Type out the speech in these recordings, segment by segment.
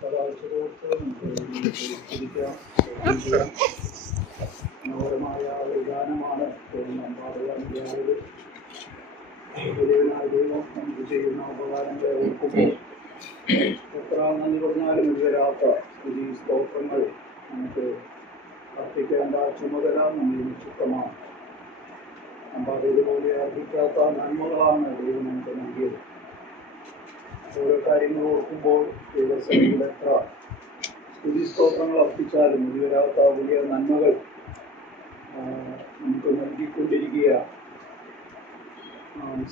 പറയുന്നുണ്ട്. മനോഹരമായ ഒരു ഗാനമാണ് ദൈവം നമുക്ക് ചെയ്യുന്ന ഉപകാരങ്ങളെ ഓർക്കുമ്പോൾ എത്ര നന്ദി പറഞ്ഞാലും വരാത്ത ഈ സ്തോത്രങ്ങൾ നമുക്ക് അർപ്പിക്കേണ്ട ചുമതല നമ്മിൽ നിക്ഷിപ്തമാണ്. ഇതുപോലെ അർപ്പിക്കാത്ത നന്മകളാണ് ദൈവം നമുക്ക് നൽകിയത്. ഓരോ കാര്യങ്ങൾ ഓർക്കുമ്പോൾ ദൈവസഭയിൽ എത്ര സ്തുതിസ്തോത്രങ്ങൾ അർപ്പിച്ചാലും വരാത്ത വലിയ നന്മകൾ നമുക്ക് നൽകിക്കൊണ്ടിരിക്കുകയാണ്.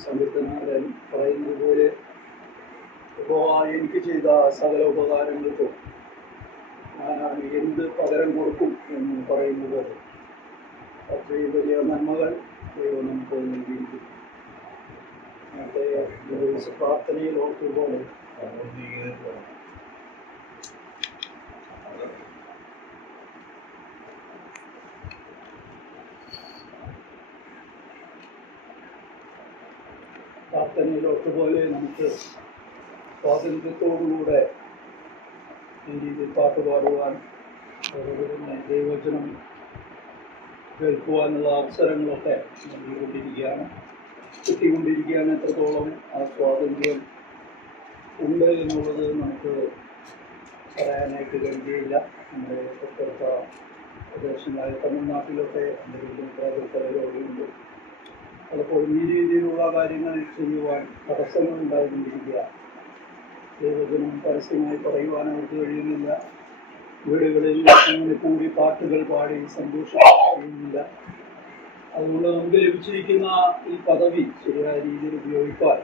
സംഗീതനാഥൻ പറയുന്നത് പോലെ എനിക്ക് ചെയ്ത സകല ഉപകാരങ്ങൾക്കും ഞാൻ എന്ത് പകരം കൊടുക്കും എന്ന് പറയുന്നത് അത്രയും വലിയ നന്മകൾ ദൈവം നമുക്ക് നൽകിയിരിക്കുന്നു. നേരത്തെ പ്രാർത്ഥനയിൽ ഓർത്തുപോലെ പ്രാർത്ഥനയിലോട്ടുപോലെ നമുക്ക് സ്വാതന്ത്ര്യത്തോടുകൂടെ ഈ രീതിയിൽ പാട്ട് പാടുവാൻ, അതുപോലെ തന്നെ ദൈവവചനം കേൾക്കുവാനുള്ള അവസരങ്ങളൊക്കെ നൽകിക്കൊണ്ടിരിക്കുകയാണ്, കിട്ടിക്കൊണ്ടിരിക്കുകയാണ്. എത്രത്തോളം ആ സ്വാതന്ത്ര്യം ഉണ്ട് എന്നുള്ളത് നമുക്ക് പറയാനായിട്ട് കഴിയുകയില്ല. നമ്മുടെ തൊട്ടടുത്ത പ്രദേശങ്ങളായ തമിഴ്നാട്ടിലൊക്കെ എന്തെങ്കിലും രോഗിയുണ്ട്. പലപ്പോഴും ഈ രീതിയിലുള്ള കാര്യങ്ങൾ ചെയ്യുവാൻ തടസ്സങ്ങൾ ഉണ്ടായിക്കൊണ്ടിരിക്കുക. ദൈവജനം പരസ്യമായി പറയുവാൻ അവർക്ക് കഴിയുന്നില്ല. വീടുകളിൽ അങ്ങനെ കൂടി പാട്ടുകൾ പാടി സന്തോഷിക്കാൻ കഴിയുന്നില്ല. അതുകൊണ്ട് നമുക്ക് ലഭിച്ചിരിക്കുന്ന ഈ പദവി ശരിയായ രീതിയിൽ ഉപയോഗിക്കാൻ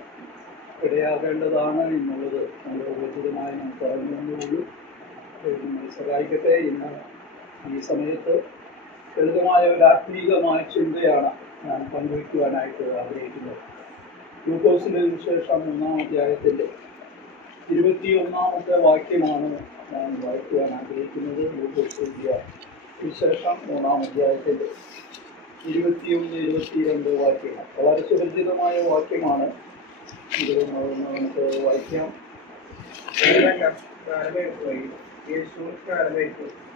ഇടയാകേണ്ടതാണ് എന്നുള്ളത് നമ്മുടെ ഉചിതമായി നമുക്ക് പറഞ്ഞു തന്നുള്ളൂ. സഹായിക്കട്ടെ. ഇന്ന് ഈ സമയത്ത് ലളിതമായ ഒരു ആത്മീകമായ ചിന്തയാണ് ഞാൻ പങ്കുവയ്ക്കുവാനായിട്ട് ആഗ്രഹിക്കുന്നത്. ലൂക്കോസിന്റെ വിശേഷം 1-ാം അധ്യായത്തിന്റെ 21-ാമത്തെ വാക്യമാണ് ഞാൻ വായിക്കുവാൻ ആഗ്രഹിക്കുന്നത്. ലൂക്കോസ് വിശേഷം 3-ാം അധ്യായത്തിന്റെ 21-22 വാക്യങ്ങൾ വളരെ സുപരിചിതമായ വാക്യമാണ്. ഇത് നമുക്ക് വായിക്കാം.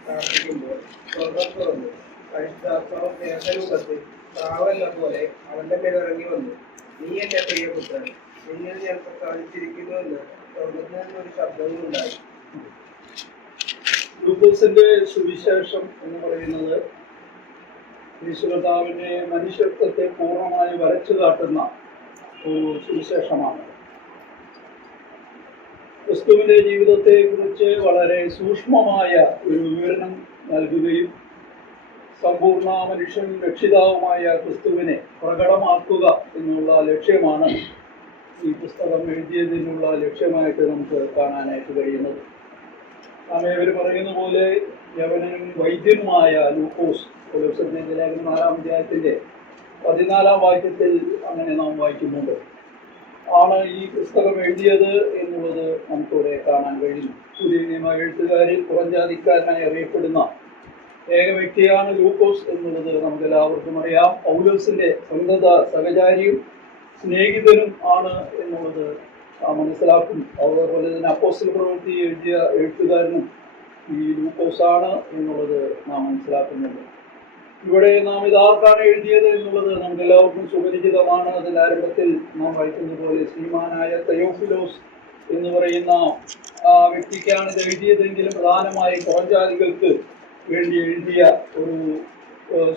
പ്രാർത്ഥിക്കുമ്പോൾ സ്വർഗം തുറന്നു പരിശുദ്ധാത്മാവ് ദേഹരൂപത്തിൽ പ്രാവെന്ന പോലെ അവന്റെ മേൽ ഇറങ്ങി വന്നു. നീ എന്റെ പ്രിയപുത്രൻ, നിന്നിൽ ഞാൻ പ്രസാദിച്ചിരിക്കുന്നു എന്ന് സ്വർഗത്തിൽ നിന്നൊരു ശബ്ദവും ഉണ്ടായി. ലൂക്കോസിന്റെ സുവിശേഷം എന്ന് പറയുന്നത് യേശുകർത്താവിന്റെ മനുഷ്യത്വത്തെ പൂർണ്ണമായി വരച്ചു കാട്ടുന്ന ഒരു സുവിശേഷമാണ്. ക്രിസ്തുവിന്റെ ജീവിതത്തെ കുറിച്ച് വളരെ സൂക്ഷ്മമായ ഒരു വിവരണം നൽകുകയും സമ്പൂർണ്ണ മനുഷ്യൻ രക്ഷിതാവുമായ ക്രിസ്തുവിനെ പ്രകടമാക്കുക എന്നുള്ള ലക്ഷ്യമാണ് ഈ പുസ്തകം എഴുതിയതിനുള്ള ലക്ഷ്യമായിട്ട് നമുക്ക് കാണാനായിട്ട് കഴിയുന്നത്. ഇവർ പറയുന്ന പോലെ യവനനും വൈദ്യനുമായ ലൂക്കോസ്, കൊലോസ്യരുടെ ലേഖനം 4-ാം അധ്യായത്തിന്റെ 14-ാം വാക്യത്തിൽ അങ്ങനെ നാം വായിക്കുന്നുണ്ട്, ആണ് ഈ പുസ്തകം എഴുതിയത് എന്നുള്ളത് നമുക്കിവിടെ കാണാൻ കഴിയുന്നു. പുതിയ നിയമ എഴുത്തുകാരിൽ കുറഞ്ഞാധികാരനായി അറിയപ്പെടുന്ന ഏക വ്യക്തിയാണ് ലൂക്കോസ് എന്നുള്ളത് നമുക്ക് എല്ലാവർക്കും അറിയാം. പൗലോസിന്റെ സ്വന്തത സഹചാരിയും സ്നേഹിതനും ആണ് എന്നുള്ളത് മനസ്സിലാക്കും. അതുപോലെ തന്നെ അപ്പോസ്തല പ്രവൃത്തി എഴുതിയ എഴുത്തുകാരനും ഈ ലൂക്കോസാണ് എന്നുള്ളത് നാം മനസ്സിലാക്കുന്നുണ്ട്. ഇവിടെ നാം ഇതാർക്കാണ് എഴുതിയത് എന്നുള്ളത് നമുക്ക് എല്ലാവർക്കും സുപരിചിതമാണ്. അതിൻ്റെ ആരംഭത്തിൽ നാം വായിക്കുന്ന പോലെ ശ്രീമാനായ തെയോഫിലോസ് എന്ന് പറയുന്ന വ്യക്തിക്കാണ് ഇത് എഴുതിയതെങ്കിലും പ്രധാനമായും കുറഞ്ചാതികൾക്ക് വേണ്ടി എഴുതിയ ഒരു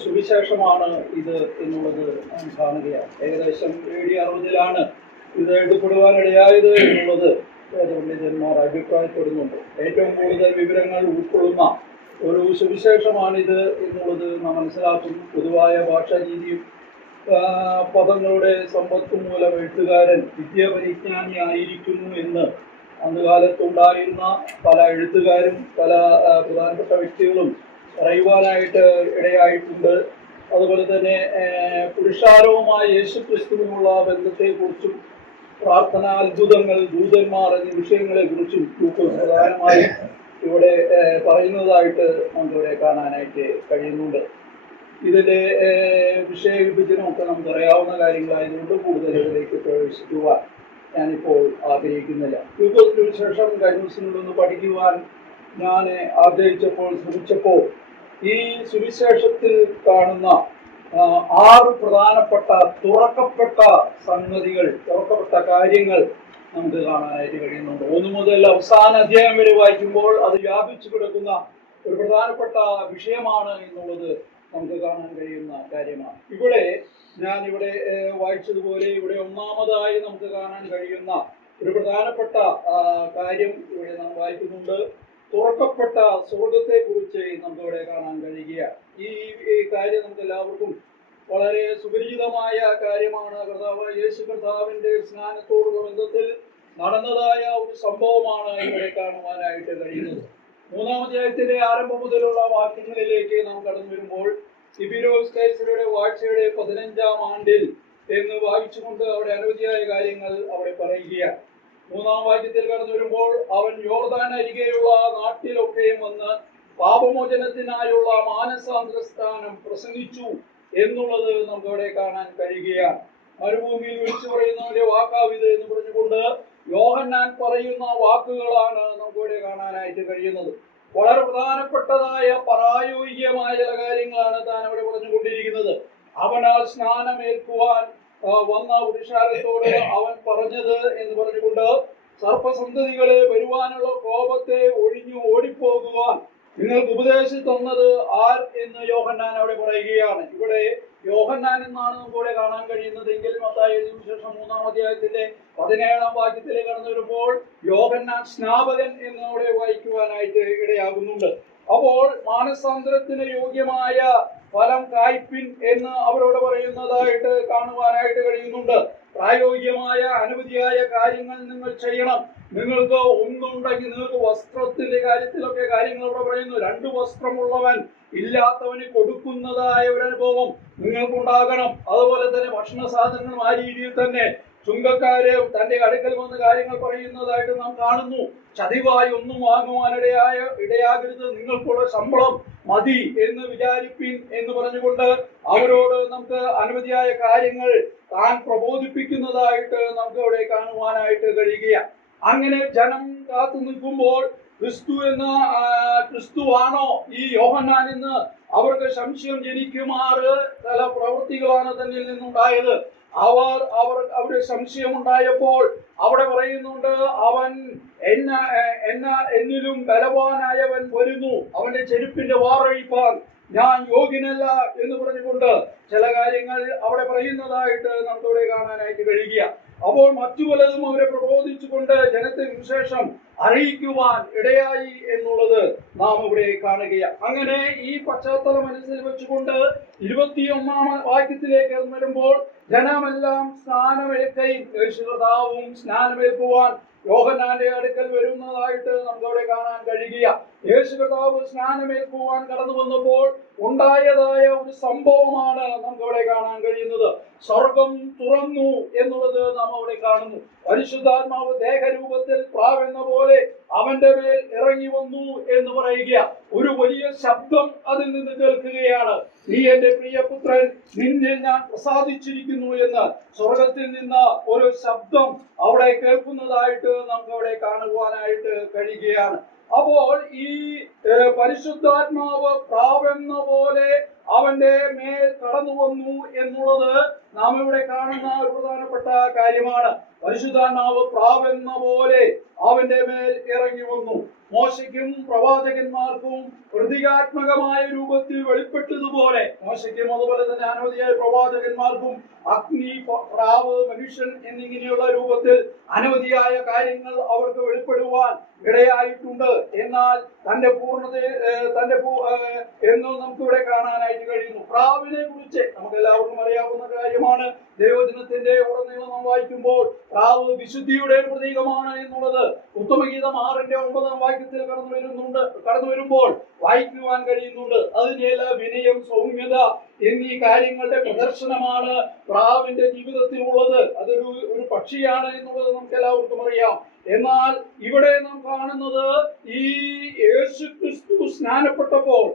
സുവിശേഷമാണ് ഇത് എന്നുള്ളത് നാം കാണുകയാണ്. ഏകദേശം AD 60-ലാണ് ഇത് എഴുതപ്പെടുവാനിടയായത് എന്നുള്ളത് പണ്ഡിതന്മാർ അഭിപ്രായപ്പെടുന്നുണ്ട്. ഏറ്റവും കൂടുതൽ വിവരങ്ങൾ ഉൾക്കൊള്ളുന്ന ഒരു സുവിശേഷമാണിത് എന്നുള്ളത് നാം മനസ്സിലാക്കുന്നു. പൊതുവായ ഭാഷാരീതിയും പദങ്ങളുടെ സമ്പത്തും മൂലം എഴുത്തുകാരൻ വിദ്യാപരിജ്ഞാനിയായിരിക്കുന്നു എന്ന് അന്നുകാലത്തുണ്ടായിരുന്ന പല എഴുത്തുകാരും പല പ്രധാനപ്പെട്ട വ്യക്തികളും പറയുവാനായിട്ട് ഇടയായിട്ടുണ്ട്. അതുപോലെ തന്നെ പുരുഷാരവുമായ യേശുക്രിസ്തുവിനുള്ള ബന്ധത്തെക്കുറിച്ചും പ്രാർത്ഥനാ അത്ഭുതങ്ങൾ, ദൂതന്മാർ എന്നീ വിഷയങ്ങളെക്കുറിച്ചും ലൂക്കോസ് പ്രധാനമായും ഇവിടെ പറയുന്നതായിട്ട് നമുക്കിവിടെ കാണാനായിട്ട് കഴിയുന്നുണ്ട്. ഇതിൻ്റെ വിഷയവിഭജനമൊക്കെ നമുക്കറിയാവുന്ന കാര്യങ്ങളായതുകൊണ്ട് കൂടുതൽ ഇതിലേക്ക് പ്രവേശിക്കുവാൻ ഞാനിപ്പോൾ ആഗ്രഹിക്കുന്നില്ല. ലൂക്കോസിന് ശേഷം കഴിഞ്ഞ ദിവസങ്ങളിലൊന്ന് പഠിക്കുവാൻ ഞാൻ ആഗ്രഹിച്ചപ്പോൾ ശ്രമിച്ചപ്പോൾ ഈ സുവിശേഷത്തിൽ കാണുന്ന 6 പ്രധാനപ്പെട്ട തുറക്കപ്പെട്ട സംഗതികൾ, തുറക്കപ്പെട്ട കാര്യങ്ങൾ നമുക്ക് കാണാനായിട്ട് കഴിയുന്നുണ്ട്. 1 മുതൽ അവസാന അധ്യായം വരെ വായിക്കുമ്പോൾ അത് വ്യാപിച്ചു കിടക്കുന്ന ഒരു പ്രധാനപ്പെട്ട വിഷയമാണ് എന്നുള്ളത് നമുക്ക് കാണാൻ കഴിയുന്ന കാര്യമാണ്. ഞാൻ ഇവിടെ വായിച്ചതുപോലെ ഇവിടെ ഒന്നാമതായി നമുക്ക് കാണാൻ കഴിയുന്ന ഒരു പ്രധാനപ്പെട്ട കാര്യം ഇവിടെ നാം വായിക്കുന്നുണ്ട്. തുറക്കപ്പെട്ട സ്വർഗത്തെ കുറിച്ച് നമുക്കിവിടെ കാണാൻ കഴിയുക. ഈ കാര്യം നമുക്ക് എല്ലാവർക്കും വളരെ സുപരിചിതമായ കാര്യമാണ്. യേശു കർത്താവിന്റെ സ്നാനത്തോടുള്ള ബന്ധത്തിൽ നടന്നതായ ഒരു സംഭവമാണ് ഇവിടെ കാണുവാനായിട്ട് കഴിയുന്നത്. 3-ാം അധ്യായത്തിന്റെ ആരംഭം മുതലുള്ള വാക്യങ്ങളിലേക്ക് നാം കടന്നു വരുമ്പോൾ തിബിരിയോസ് കൈസരുടെ വാഴ്ചയുടെ 15-ാം ആണ്ടിൽ എന്ന് വായിച്ചുകൊണ്ട് അവിടെ അനവധിയായ കാര്യങ്ങൾ അവിടെ പറയുകയാണ്. 3-ാം വാക്യത്തിൽ കടന്നു വരുമ്പോൾ അവൻ യോർദാൻ അരികെയുള്ള നാട്ടിലൊക്കെയും വന്ന് പാപമോചനത്തിനായുള്ള മാനസാന്തരസ്ഥാനം പ്രസംഗിച്ചു എന്നുള്ളത് നമുക്ക് അവിടെ കാണാൻ കഴിയുകയാണ്. മരുഭൂമിയിൽ വിളിച്ചു പറയുന്നവന്റെ വാക്കാവിത് എന്ന് പറഞ്ഞുകൊണ്ട് യോഹന്നാൻ പറയുന്ന വാക്കുകളാണ് നമുക്കിവിടെ കാണാനായിട്ട് കഴിയുന്നത്. വളരെ പ്രധാനപ്പെട്ടതായ പ്രായോഗികമായ ചില കാര്യങ്ങളാണ് താൻ അവിടെ പറഞ്ഞുകൊണ്ടിരിക്കുന്നത്. അവനാൽ സ്നാനമേൽക്കുവാൻ വന്ന പുരുഷാരത്തോട് അവൻ പറഞ്ഞത് എന്ന് പറഞ്ഞുകൊണ്ട് സർപ്പസന്തതികളെ വരുവാനുള്ള കോപത്തെ ഒഴിഞ്ഞു ഓടിപ്പോകുവാൻ നിങ്ങൾക്ക് ഉപദേശിച്ചു തന്നത് ആർ എന്ന് യോഹന്നാൻ അവിടെ പറയുകയാണ്. ഇവിടെ യോഹന്നാൻ എന്നാണ് നമുക്കിവിടെ കാണാൻ കഴിയുന്നത്. എങ്കിലും മത്തായി സുവിശേഷം 3-ാം അധ്യായത്തിന്റെ 17-ാം വാക്യത്തിലേക്ക് കടന്നു വരുമ്പോൾ യോഹന്നാൻ സ്നാപകൻ എന്ന് അവിടെ വായിക്കുവാനായിട്ട് ഇടയാകുന്നുണ്ട്. അപ്പോൾ മാനസാന്തരത്തിന് യോഗ്യമായ ഫലം കായ്പിൻ എന്ന് അവരോട് പറയുന്നതായിട്ട് കാണുവാനായിട്ട് കഴിയുന്നുണ്ട്. പ്രായോഗികമായ അനവധിയായ കാര്യങ്ങൾ നിങ്ങൾ ചെയ്യണം. നിങ്ങൾക്ക് ഒന്നുണ്ടെങ്കിൽ നിങ്ങൾക്ക് വസ്ത്രത്തിന്റെ കാര്യത്തിലൊക്കെ കാര്യങ്ങൾ അവിടെ പറയുന്നു. 2 വസ്ത്രമുള്ളവൻ ഇല്ലാത്തവന് കൊടുക്കുന്നതായ ഒരു അനുഭവം നിങ്ങൾക്കുണ്ടാകണം. അതുപോലെ തന്നെ ഭക്ഷണ സാധനങ്ങളും ആ രീതിയിൽ തന്നെ ചുങ്കക്കാര് തന്റെ അടുക്കൽ വന്ന് കാര്യങ്ങൾ പറയുന്നതായിട്ട് നാം കാണുന്നു. ചതിവായി ഒന്നും ഇടയാകരുത്, നിങ്ങൾക്കുള്ള ശമ്പളം മതി എന്ന് വിചാരിപ്പിൻ എന്ന് പറഞ്ഞുകൊണ്ട് അവരോട് നമുക്ക് അനവധിയായ കാര്യങ്ങൾ താൻ പ്രബോധിപ്പിക്കുന്നതായിട്ട് നമുക്ക് അവിടെ കാണുവാനായിട്ട് കഴിയുകയാണ്. അങ്ങനെ ജനം കാത്തു നിൽക്കുമ്പോൾ ക്രിസ്തുവാണോ ഈ യോഹന്നാൻ എന്ന് അവർക്ക് സംശയം ജനിക്കുമാറ് ചില പ്രവൃത്തികളാണ് തന്നിൽ നിന്നുണ്ടായത്. അവിടെ സംശയമുണ്ടായപ്പോൾ അവിടെ പറയുന്നുണ്ട്, അവൻ എന്നിലും ബലവാനായവൻ വരുന്നു, അവന്റെ ചെരുപ്പിന്റെ വാറഴിപ്പാൻ ഞാൻ യോഗ്യനല്ല എന്ന് പറഞ്ഞുകൊണ്ട് ചില കാര്യങ്ങൾ അവിടെ പറയുന്നതായിട്ട് നമുക്കിവിടെ കാണാനായിട്ട് കഴിയുക. അപ്പോൾ മറ്റു പലതും അവരെ പ്രബോധിച്ചുകൊണ്ട് ജനത്തെ വിശേഷം അറിയിക്കുവാൻ ഇടയായി എന്നുള്ളത് നാം ഇവിടെ കാണുകയാണ്. അങ്ങനെ ഈ പശ്ചാത്തലം അനുസരിച്ച് വെച്ചുകൊണ്ട് 21-ാം വാക്യത്തിലേക്ക് വരുമ്പോൾ ജനമെല്ലാം സ്നാനമേൽക്കുകയും യേശു കർത്താവും സ്നാനമേൽക്കുവാൻ യോഹന്നാന്റെ അടുക്കൽ വരുന്നതായിട്ട് നമുക്ക് അവിടെ കാണാൻ കഴിയുക. യേശു കർത്താവ് സ്നാനമേൽക്കുവാൻ കടന്നു വന്നപ്പോൾ ഉണ്ടായതായ ഒരു സംഭവമാണ് നമുക്ക് അവിടെ കാണാൻ കഴിയുന്നത്. സ്വർഗം തുറന്നു എന്നുള്ളത് നാം അവിടെ കാണുന്നു. പരിശുദ്ധാത്മാവ് ദേഹരൂപത്തിൽ പ്രാവെന്ന പോലെ അവന്റെ മേൽ ഇറങ്ങി വന്നു എന്ന് പറയുക. ഒരു വലിയ ശബ്ദം അതിൽ നിന്ന് കേൾക്കുകയാണ്. നീ എന്റെ പ്രിയപുത്രൻ, നിന്നിൽ ഞാൻ പ്രസാദിച്ചിരിക്കുന്നു എന്ന് സ്വർഗത്തിൽ നിന്ന് ഒരു ശബ്ദം അവിടെ കേൾക്കുന്നതായിട്ട് നമുക്ക് അവിടെ കാണുവാനായിട്ട് കഴിയുകയാണ്. അപ്പോൾ ഈ പരിശുദ്ധാത്മാവ് പ്രാവെന്ന പോലെ അവന്റെ മേൽ കടന്നു വന്നു എന്നുള്ളത് നാം ഇവിടെ കാണുന്ന ഒരു പ്രധാനപ്പെട്ട കാര്യമാണ്. പരിശുദ്ധാത്മാവ് പ്രാവെന്ന പോലെ അവന്റെ മേൽ ഇറങ്ങി വന്നു. മോശയ്ക്കും പ്രവാചകന്മാർക്കും പ്രതീകാത്മകമായ രൂപത്തിൽ വെളിപ്പെട്ടതുപോലെ മോശയ്ക്കും അതുപോലെ തന്നെ അനവധിയായ പ്രവാചകന്മാർക്കും അഗ്നി, പ്രാവ്, മനുഷ്യൻ എന്നിങ്ങനെയുള്ള രൂപത്തിൽ അനവധിയായ കാര്യങ്ങൾ അവർക്ക് വെളിപ്പെടുവാൻ ഇടയായിട്ടുണ്ട്. എന്നാൽ തന്റെ എന്ന് നമുക്കിവിടെ കാണാനായിട്ട് കഴിയുന്നു. പ്രാവിനെ കുറിച്ച് നമുക്ക് എല്ലാവർക്കും അറിയാവുന്ന കാര്യമാണ്. ദൈവജനത്തിന്റെ ഉടനീളം നാം വായിക്കുമ്പോൾ പ്രാവ് വിശുദ്ധിയുടെ പ്രതീകമാണ് എന്നുള്ളത് ഉത്തമഗീതം 6-9 വാക്യത്തിൽ കടന്നു വരുമ്പോൾ വായിക്കുവാൻ കഴിയുന്നുണ്ട്. അതിനെല്ലാം വിനയം, സൗമ്യത എന്നീ കാര്യങ്ങളുടെ പ്രദർശനമാണ് പ്രാവിന്റെ ജീവിതത്തിൽ ഉള്ളത്. അതൊരു പക്ഷിയാണ് എന്നുള്ളത് നമുക്ക് എല്ലാവർക്കും അറിയാം. എന്നാൽ ഇവിടെ നാം കാണുന്നത് ഈ യേശു ക്രിസ്തു സ്നാനപ്പെട്ടപ്പോൾ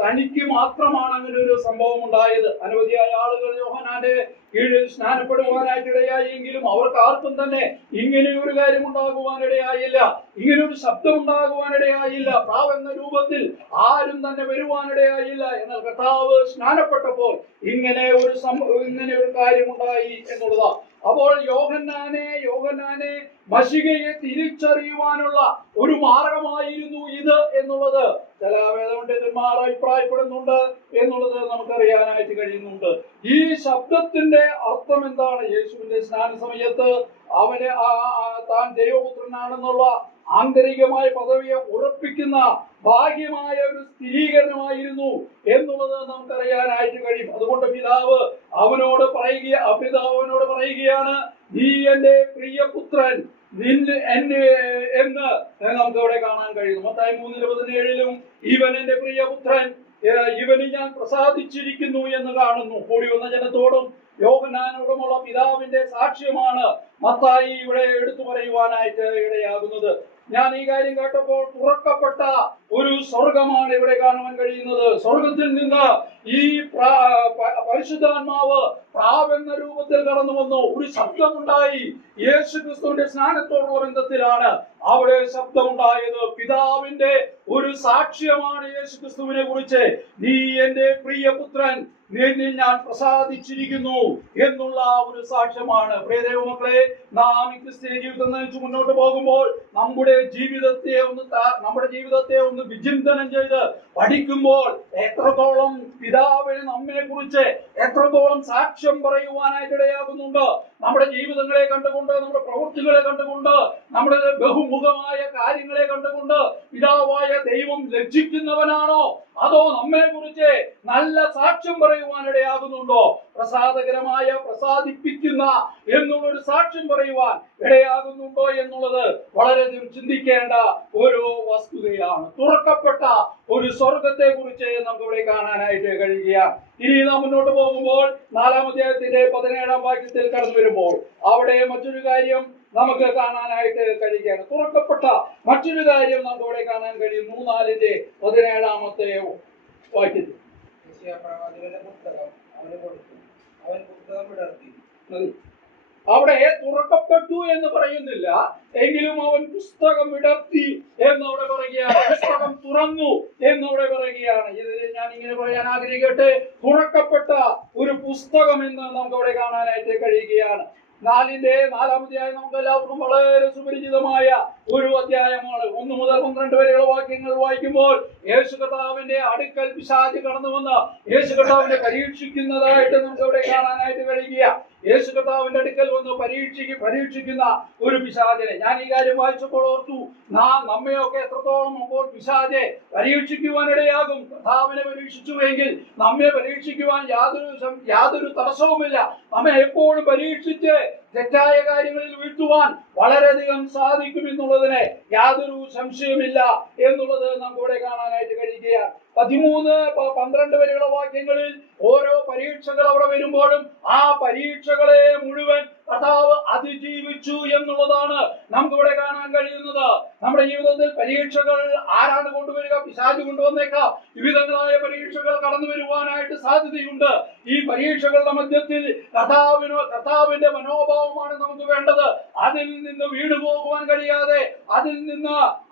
തനിക്ക് മാത്രമാണ് അങ്ങനെ ഒരു സംഭവം ഉണ്ടായത്. അനവധിയായ ആളുകൾ യോഹന്നാന്റെ കീഴിൽ സ്നാനപ്പെടുവാനായിട്ടിടയായി എങ്കിലും അവർക്ക് ആർക്കും തന്നെ ഇങ്ങനെ ഒരു കാര്യം ഉണ്ടാകുവാനിടയായില്ല, ഇങ്ങനെ ഒരു ശബ്ദം ഉണ്ടാകുവാനിടയായില്ല, പ്രാവ് എന്ന രൂപത്തിൽ ആരും തന്നെ വരുവാനിടയായില്ല. എന്നാൽ കർത്താവ് സ്നാനപ്പെട്ടപ്പോൾ ഇങ്ങനെ ഒരു കാര്യം ഉണ്ടായി എന്നുള്ളതാ. അപ്പോൾ യോഹന്നാനെ മശിഹയെ തിരിച്ചറിയുവാനുള്ള ഒരു മാർഗമായിരുന്നു ഇത് എന്നുള്ളത് ചില വേദപണ്ഡിതന്മാർ അഭിപ്രായപ്പെടുന്നുണ്ട് എന്നുള്ളത് നമുക്കറിയാനായിട്ട് കഴിയുന്നുണ്ട്. ഈ ശബ്ദത്തിന്റെ അർത്ഥം എന്താണ്? യേശുവിന്റെ സ്നാന സമയത്ത് അവന് താൻ ദൈവപുത്രനാണെന്നുള്ള ആന്തരികമായ പദവിയെ ഉറപ്പിക്കുന്ന ഭാഗ്യമായ ഒരു സ്ഥിരീകരണമായിരുന്നു എന്നുള്ളത് നമുക്കറിയാനായിട്ട് കഴിയും. അതുകൊണ്ട് പിതാവ് അവനോട് പറയുകയാണ്, നീ എന്റെ പ്രിയപുത്രൻ എന്ന് നമുക്ക് അവിടെ കാണാൻ കഴിയുന്നു. മത്തായി 3:17 ഇവൻ എന്റെ പ്രിയപുത്രൻ, ഇവന് ഞാൻ പ്രസാദിച്ചിരിക്കുന്നു എന്ന് കാണുന്നു. കൂടി വന്ന ജനത്തോടും യോഹന്നാനോടുമുള്ള പിതാവിന്റെ സാക്ഷ്യമാണ് മത്തായി ഇവിടെ എടുത്തു പറയുവാനായിട്ട് ഇടയാകുന്നത്. ഞാൻ ഈ കാര്യം കേട്ടപ്പോൾ തുറക്കപ്പെട്ട ഒരു സ്വർഗമാണ് ഇവിടെ കാണുവാൻ കഴിയുന്നത്. സ്വർഗത്തിൽ നിന്ന് ഈ പരിശുദ്ധാത്മാവ് പ്രാവെന്ന രൂപത്തിൽ കടന്നു വന്നു. ഒരു ശബ്ദമുണ്ടായി. യേശു ക്രിസ്തുവിന്റെ സ്നാനത്തോടുള്ള ബന്ധത്തിലാണ് അവിടെ ശബ്ദമുണ്ടായത്. പിതാവിന്റെ ഒരു സാക്ഷ്യമാണ് യേശു ക്രിസ്തുവിനെ കുറിച്ച്. നീ എന്റെ പ്രിയപുത്രൻ, നിന്നിൽ ഞാൻ പ്രസാദിച്ചിരിക്കുന്നു എന്നുള്ള ഒരു സാക്ഷ്യമാണ്. പ്രിയ ദൈവമക്കളെ, നാം ഈ ക്രിസ്തീയ ജീവിതം നയിച്ചു മുന്നോട്ട് പോകുമ്പോൾ നമ്മുടെ ജീവിതത്തെ ഒന്ന് വിചിന്തനം ചെയ്ത് പഠിക്കുമ്പോൾ എത്രത്തോളം പിതാവിന് നമ്മെ കുറിച്ച് എത്രത്തോളം സാക്ഷ്യം പറയുവാനായിട്ട് ഇടയാകുന്നുണ്ട്. നമ്മുടെ ജീവിതങ്ങളെ കണ്ടുകൊണ്ട്, നമ്മുടെ പ്രവൃത്തികളെ കണ്ടുകൊണ്ട്, നമ്മുടെ ബഹുമുഖമായ കാര്യങ്ങളെ കണ്ടുകൊണ്ട് പിതാവായ ദൈവം ലജ്ജിക്കുന്നവനാണോ, അതോ നമ്മെ കുറിച്ച് നല്ല സാക്ഷ്യം പറയുവാനിടയാകുന്നുണ്ടോ? പ്രസാദിപ്പിക്കുന്ന എന്നുള്ളൊരു സാക്ഷ്യം പറയുവാൻ ഇടയാകുന്നുണ്ടോ എന്നുള്ളത് വളരെയധികം ചിന്തിക്കേണ്ട ഒരു വസ്തുതയാണ്. തുറക്കപ്പെട്ട ഒരു സ്വർഗത്തെ കുറിച്ച് നമുക്ക് ഇവിടെ കാണാനായിട്ട് കഴിയുക. ഇനി നാം മുന്നോട്ട് പോകുമ്പോൾ 4-ാം അധ്യായത്തിന്റെ 17-ാം വാക്യത്തിൽ കടന്നു വരുമ്പോൾ അവിടെ മറ്റൊരു കാര്യം നമുക്ക് കാണാനായിട്ട് കഴിയുകയാണ്. തുറക്കപ്പെട്ട മറ്റൊരു കാര്യം നമുക്ക് ഇവിടെ കാണാൻ കഴിയും. 3:4 17-ാമത്തെ വാക്യത്തിൽ അവൻ പുസ്തകം വിടർത്തി. അവിടെ തുറക്കപ്പെട്ടു എന്ന് പറയുന്നില്ല, എങ്കിലും അവൻ പുസ്തകം വിടർത്തി എന്നവിടെ പറയുകയാണ്. പുസ്തകം തുറന്നു എന്നവിടെ പറയുകയാണ്. ഇതിൽ ഞാൻ ഇങ്ങനെ പറയാൻ ആഗ്രഹിക്കട്ടെ, തുറക്കപ്പെട്ട ഒരു പുസ്തകം എന്ന് നമുക്ക് അവിടെ കാണാനായിട്ട് കഴിയുകയാണ്. 4-ാം അധ്യായം നമുക്ക് എല്ലാവർക്കും വളരെ സുപരിചിതമായ ഒരു അധ്യായമാണ്. 1 മുതൽ 12 വരെയുള്ള വാക്യങ്ങൾ വായിക്കുമ്പോൾ യേശു കർത്താവിന്റെ അടുക്കൽ പിശാച് കടന്നു വന്ന് യേശു കർത്താവിനെ പരീക്ഷിക്കുന്നതായിട്ട് നമുക്ക് അവിടെ കാണാനായിട്ട് കഴിയുക. യേശു കർത്താവിന്റെ അടുക്കൽ വന്ന് പരീക്ഷിക്കുന്ന ഒരു പിശാചിനെ ഞാൻ ഈ കാര്യം വായിച്ചപ്പോൾ ഓർത്തു, നമ്മയൊക്കെ എത്രത്തോളം അപ്പോൾ പിശാചെ പരീക്ഷിക്കുവാനിടയാകും. കർത്താവിനെ പരീക്ഷിച്ചുവെങ്കിൽ നമ്മെ പരീക്ഷിക്കുവാൻ യാതൊരു തടസ്സവുമില്ല. നമ്മെ എപ്പോഴും പരീക്ഷിച്ച് തെറ്റായ കാര്യങ്ങളിൽ വീഴ്ത്തുവാൻ വളരെയധികം സാധിക്കും എന്നുള്ളതിന് യാതൊരു സംശയമില്ല എന്നുള്ളത് നമുക്കിവിടെ കാണാനായിട്ട് കഴിയുകയാണ്. 13-12 വരെയുള്ള വാക്യങ്ങളിൽ ഓരോ പരീക്ഷകൾ അവിടെ വരുമ്പോഴും ആ പരീക്ഷകളെ മുഴുവൻ കർത്താവ് അതിജീവിച്ചു എന്നുള്ളതാണ് നമുക്കിവിടെ കാണാൻ കഴിയുന്നത്. നമ്മുടെ ജീവിതത്തിൽ പരീക്ഷകൾ ആരാണ് കൊണ്ടുവരിക? പിശാച് കൊണ്ടുവന്നേക്കാം. വിവിധങ്ങളായ പരീക്ഷകൾ കടന്നു വരുവാനായിട്ട് സാധ്യതയുണ്ട്. ഈ പരീക്ഷകളുടെ മധ്യത്തിൽ കർത്താവിന്റെ മനോഭാവമാണ് നമുക്ക് വേണ്ടത്. അതിൽ നിന്ന് വീണു പോകുവാൻ കഴിയാതെ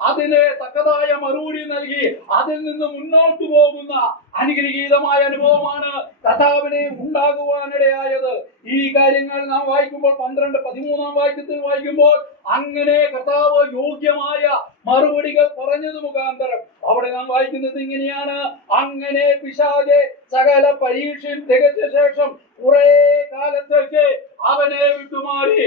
അതിന് തക്കതായ മറുപടി നൽകി അതിൽ നിന്ന് മുന്നോട്ട് പോകുന്ന അനുഗ്രഹീതമായ അനുഭവമാണ് കർത്താവിനെ ഉണ്ടാകുവാനിടയായത്. ഈ കാര്യങ്ങൾ നാം വായിക്കുമ്പോൾ 13-ാം വാക്യത്തിൽ വായിക്കുമ്പോൾ അങ്ങനെ കർത്താവ് യോഗ്യമായ മറുപടികൾ പറഞ്ഞത് മുഖാന്തരം അവിടെ നാം വായിക്കുന്നത് ഇങ്ങനെയാണ്: അങ്ങനെ പിശാചെ സകല പരീക്ഷയും തികച്ച ശേഷം കുറെ കാലത്തേക്ക് അവനെ വിട്ടുമാറി.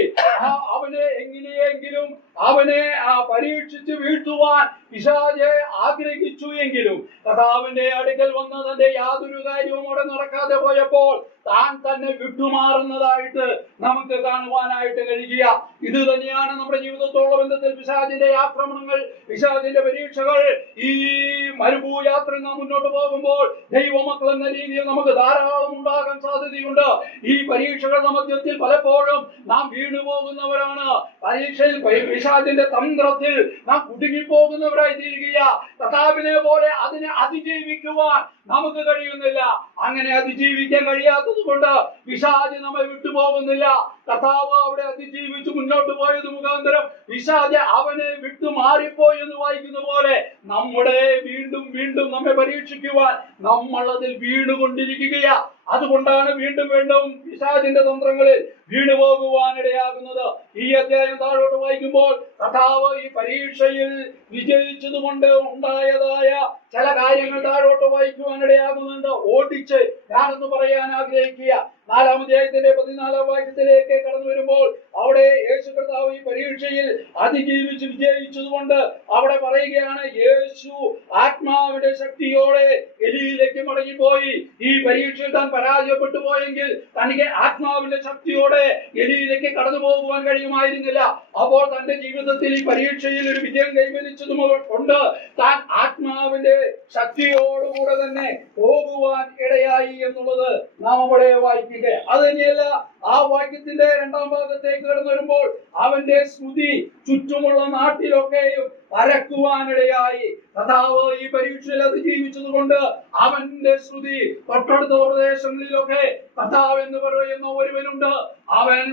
അവനെ എങ്ങനെയെങ്കിലും അവനെ പരീക്ഷിച്ച് വീഴ്ത്തുവാൻ പിശാചെ ആഗ്രഹിച്ചു എങ്കിലും കർത്താവിന്റെ അടുക്കൽ വന്ന് തന്റെ യാതൊരു കാര്യവും അവിടെ നടക്കാതെ പോയപ്പോൾ താൻ തന്നെ വിട്ടുമാറുന്നതായിട്ട് നമുക്ക് കാണുവാനായിട്ട് കഴിയുക. ഇത് തന്നെയാണ് നമ്മുടെ ജീവിതത്തോടുള്ള ബന്ധത്തിൽ പിശാചിന്റെ ആക്രമണങ്ങൾ, പിശാചിന്റെ പരീക്ഷകൾ. ഈ മരുഭൂയാത്ര നാം മുന്നോട്ട് പോകുമ്പോൾ ദൈവമക്കൾ എന്ന രീതിയിൽ നമുക്ക് ധാരാളം ഉണ്ടാകാൻ സാധ്യതയുണ്ട്. ഈ പരീക്ഷകളുടെ മധ്യത്തിൽ പലപ്പോഴും നാം വീണുപോകുന്നവരാണ്. പരീക്ഷ പിശാചിന്റെ തന്ത്രത്തിൽ നാം കുടുങ്ങിപ്പോകുന്നവരായി തീരുകയാ. കർത്താവിനെ പോലെ അതിനെ അതിജീവിക്കുവാൻ നമുക്ക് കഴിയുന്നില്ല. അങ്ങനെ അതിജീവിക്കാൻ കഴിയാത്തത് കൊണ്ട് പിശാച് നമ്മെ വിട്ടുപോകുന്നില്ല. കർത്താവ് അവിടെ അതിജീവിച്ച് മുന്നോട്ട് പോയത് മുഖാന്തരം പിശാച് അവനെ വിട്ടു മാറിപ്പോയി എന്ന് വായിക്കുന്ന പോലെ നമ്മുടെ വീണ്ടും വീണ്ടും നമ്മെ പരീക്ഷിക്കുവാൻ നമ്മൾ അതിൽ വീണുകൊണ്ടിരിക്കുകയാ. അതുകൊണ്ടാണ് വീണ്ടും വീണ്ടും പിശാചിന്റെ തന്ത്രങ്ങളിൽ വീണുപോകുവാൻ ഇടയാകുന്നത്. ഈ അധ്യായം താഴോട്ട് വായിക്കുമ്പോൾ കർത്താവ് ഈ പരീക്ഷയിൽ വിജയിച്ചതുകൊണ്ട് ഉണ്ടായതായ ചില കാര്യങ്ങൾ താഴോട്ട് വായിക്കുവാൻ ഇടയാകുന്നുണ്ട്. ഓടിച്ച് ഞാനൊന്ന് പറയാൻ ആഗ്രഹിക്കുക. 4-ാം അധ്യായത്തിന്റെ 14-ാം വാക്യത്തിലേക്ക് കടന്നു വരുമ്പോൾ അവിടെ യേശു കർത്താവ് ഈ പരീക്ഷയിൽ അതിജീവിച്ച് വിജയിച്ചതുകൊണ്ട് അവിടെ പറയുകയാണ്, യേശു ആത്മാവിന്റെ ശക്തിയോടെ ഗലീലയ്ക്ക് മടങ്ങിപ്പോയി. ഈ പരീക്ഷയിൽ താൻ പരാജയപ്പെട്ടു പോയെങ്കിൽ തനിക്ക് ആത്മാവിന്റെ ശക്തിയോടെ ഗലീലയ്ക്ക് കടന്നു പോകുവാൻ കഴിയുമായിരുന്നില്ല. അപ്പോൾ തന്റെ ജീവിതത്തിൽ ഈ പരീക്ഷയിൽ ഒരു വിജയം കൈവരിച്ചതും കൊണ്ട് താൻ ആത്മാവിന്റെ ശക്തിയോടുകൂടെ തന്നെ പോകുവാൻ ഇടയായി എന്നുള്ളത് നാം അവിടെ വായിക്കുക. അത് തന്നെയല്ല, ആ വാക്യത്തിന്റെ 2-ാം ഭാഗത്തേക്ക് കടന്നു വരുമ്പോൾ അവന്റെ സ്തുതി ചുറ്റുമുള്ള നാട്ടിലൊക്കെയും പരക്കുവാനിടയായി. കർത്താവ് ഈ പരീക്ഷയിൽ അതിജീവിച്ചത് കൊണ്ട് അവന്റെ ശ്രുതി തൊട്ടടുത്ത പ്രദേശങ്ങളിലൊക്കെ കർത്താവ് എന്ന് പറയുന്ന ഒരുവനുണ്ട്. അവൻ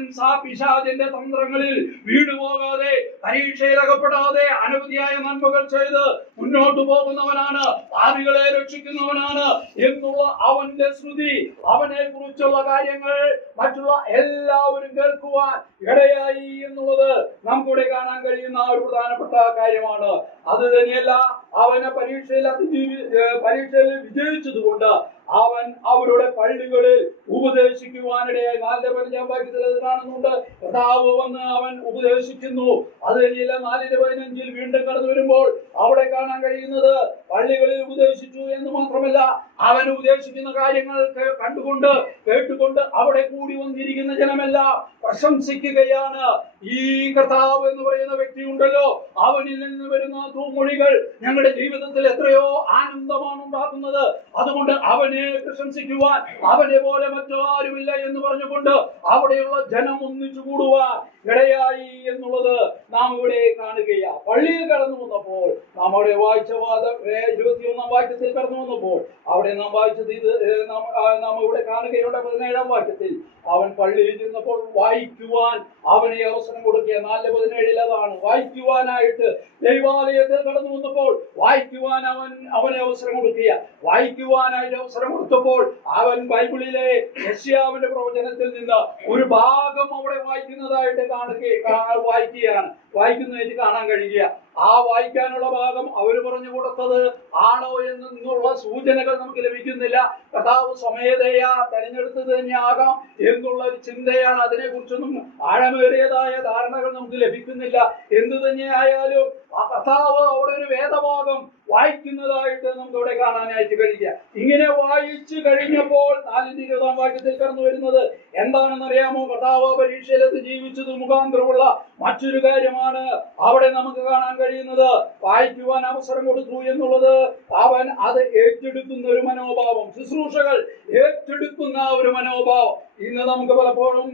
പിശാചിന്റെ തന്ത്രങ്ങളിൽ വീണുപോകാതെ പരീക്ഷയിൽ അകപ്പെടാതെ അനവധിയായ നന്മകൾ ചെയ്ത് മുന്നോട്ട് പോകുന്നവനാണ്, പാപികളെ രക്ഷിക്കുന്നവനാണ് എന്നുള്ള അവന്റെ ശ്രുതി, അവനെ കുറിച്ചുള്ള കാര്യങ്ങൾ മറ്റുള്ള എല്ലാവരും കേൾക്കുവാൻ ഇടയായി എന്നുള്ളത് നമുക്കിവിടെ കാണാൻ കഴിയുന്ന ഒരു പ്രധാനപ്പെട്ട കാര്യമാണ്. അത് തന്നെയല്ല, അവനെ പരീക്ഷയിൽ വിജയിച്ചതുകൊണ്ട് അവൻ അവരുടെ പള്ളികളിൽ ഉപദേശിക്കുവാനിടയായി. 4-ാം വാക്യത്തിൽ അത് കാണുന്നുണ്ട്. കർത്താവ് വന്ന് അവൻ ഉപദേശിക്കുന്നു. അത് തന്നെയല്ല, 4-15 വീണ്ടും കടന്നു വരുമ്പോൾ അവിടെ കാണാൻ കഴിയുന്നത് പള്ളികളിൽ ഉപദേശിച്ചു എന്ന് മാത്രമല്ല, അവൻ ഉപദേശിക്കുന്ന കാര്യങ്ങൾ കണ്ടുകൊണ്ട് കേട്ടുകൊണ്ട് അവിടെ കൂടി വന്നിരിക്കുന്ന ജനമെല്ലാം പ്രശംസിക്കുകയാണ്. ഈ കർത്താവ് എന്ന് പറയുന്ന വ്യക്തി ഉണ്ടല്ലോ, അവനിൽ നിന്ന് വരുന്ന തൂമൊഴികൾ ഞങ്ങളുടെ ജീവിതത്തിൽ എത്രയോ ആനന്ദമാണ് ഉണ്ടാക്കുന്നത്. അതുകൊണ്ട് അവനെ പ്രശംസിക്കുവാൻ അവനെ പോലെ മറ്റാരുമില്ല എന്ന് പറഞ്ഞുകൊണ്ട് അവിടെയുള്ള ജനം ഒന്നിച്ചു കൂടുവാൻ ഇടയായി എന്നുള്ളത് നാം ഇവിടെ കാണുകയാണ്. പള്ളിയിൽ കടന്നു വന്നപ്പോൾ നാം അവിടെ വായിച്ച 21-ാം വാക്യത്തിൽ കടന്നു വന്നപ്പോൾ അവിടെ നാം വായിച്ചത് ഇത് നാം ഇവിടെ കാണുകയുടെ 17-ാം വാക്യത്തിൽ അവൻ പള്ളിയിൽ ഇരുന്നപ്പോൾ വായിക്കുവാൻ അവനെ അവസരം കൊടുക്കുക. 4:17 അതാണ് വായിക്കുവാനായിട്ട് ദൈവാലയത്തിൽ കടന്നു വന്നപ്പോൾ വായിക്കുവാൻ അവനെ അവസരം കൊടുക്കുക. വായിക്കുവാനായിട്ട് അവസരം കൊടുത്തപ്പോൾ അവൻ ബൈബിളിലെ യെശയ്യാവിന്റെ പ്രവചനത്തിൽ നിന്ന് ഒരു ഭാഗം അവിടെ വായിക്കുന്നതായിട്ട് വായിക്കുന്നതായിട്ട് കാണാൻ കഴിയുക. ആ വായിക്കാനുള്ള ഭാഗം അവർ പറഞ്ഞു കൊടുത്തത് ആണോ എന്നുള്ള സൂചനകൾ നമുക്ക് ലഭിക്കുന്നില്ല. കർത്താവ് സ്വമേധയാ തെരഞ്ഞെടുത്തത് തന്നെയാകാം എന്നുള്ള ഒരു ചിന്തയാണ്. അതിനെ കുറിച്ചൊന്നും ആഴമേറിയതായ ധാരണകൾ നമുക്ക് ലഭിക്കുന്നില്ല. എന്തു തന്നെയായാലും ആ കർത്താവ് അവിടെ ഒരു വേദഭാഗം വായിക്കുന്നതായിട്ട് നമുക്ക് ഇവിടെ കാണാനായിട്ട് കഴിയുക. ഇങ്ങനെ വായിച്ചു കഴിഞ്ഞപ്പോൾ 4-ാം വാക്യത്തിൽ കടന്നു വരുന്നത് എന്താണെന്നറിയാമോ? കർത്താവ് പരീക്ഷയിലെത്തി ജീവിച്ചത് മുഖാന്തരമുള്ള മറ്റൊരു കാര്യമാണ് അവിടെ നമുക്ക് കാണാൻ കഴിയുന്നത്. വായിക്കുവാൻ അവസരം കൊടുത്തു എന്നുള്ളത് അവൻ അത് ഏറ്റെടുക്കുന്ന ഒരു മനോഭാവം, ശുശ്രൂഷകൾ ഏറ്റെടുക്കുന്ന ഒരു മനോഭാവം. ഇന്ന് നമുക്ക് പലപ്പോഴും